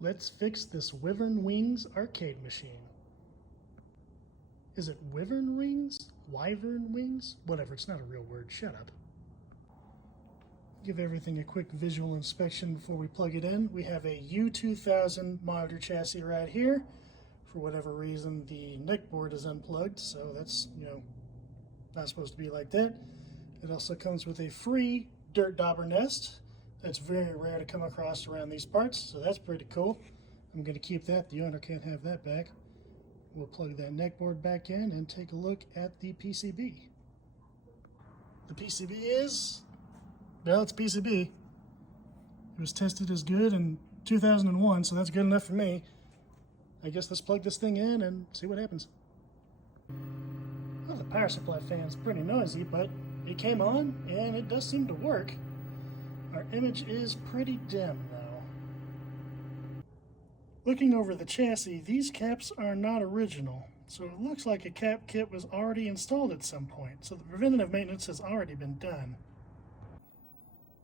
Let's fix this Wyvern Wings arcade machine. Is it Wyvern Wings? Wyvern Wings? Whatever, it's not a real word. Shut up. Give everything a quick visual inspection before we plug it in. We have a U2000 monitor chassis right here. For whatever reason, the neck board is unplugged, so that's, not supposed to be like that. It also comes with a free dirt dauber nest. That's very rare to come across around these parts, so that's pretty cool. I'm going to keep that. The owner can't have that back. We'll plug that neck board back in and take a look at the PCB. The PCB is, well, it's PCB. It was tested as good in 2001, so that's good enough for me. I guess let's plug this thing in and see what happens. Well, the power supply fan's pretty noisy, but it came on and it does seem to work. Our image is pretty dim though. Looking over the chassis, these caps are not original, so it looks like a cap kit was already installed at some point, so the preventative maintenance has already been done.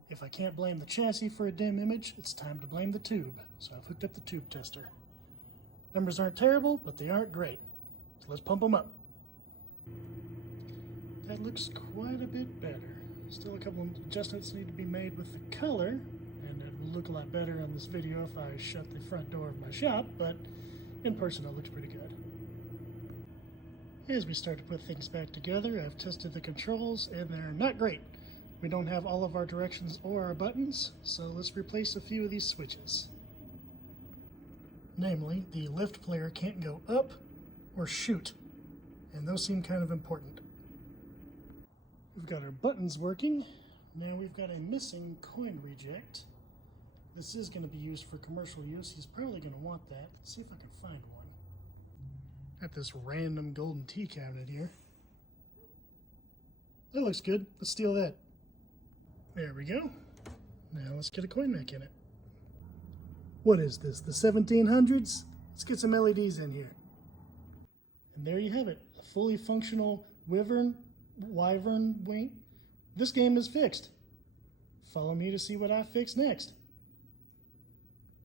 If I can't blame the chassis for a dim image, it's time to blame the tube, so I've hooked up the tube tester. Numbers aren't terrible, but they aren't great, so let's pump them up. That looks quite a bit better. Still a couple of adjustments need to be made with the color, and it will look a lot better on this video if I shut the front door of my shop, but in person it looks pretty good. As we start to put things back together, I've tested the controls and they're not great. We don't have all of our directions or our buttons, so let's replace a few of these switches. Namely, the lift player can't go up or shoot, and those seem kind of important. We've got our buttons working. Now we've got a missing coin reject. This is going to be used for commercial use. He's probably going to want that. Let's see if I can find one. Got this random golden tea cabinet here. That looks good. Let's steal that. There we go. Now let's get a coin mech in it. What is this, the 1700s? Let's get some LEDs in here. And there you have it, a fully functional Wyvern wing. This game is fixed. Follow me to see what I fix next.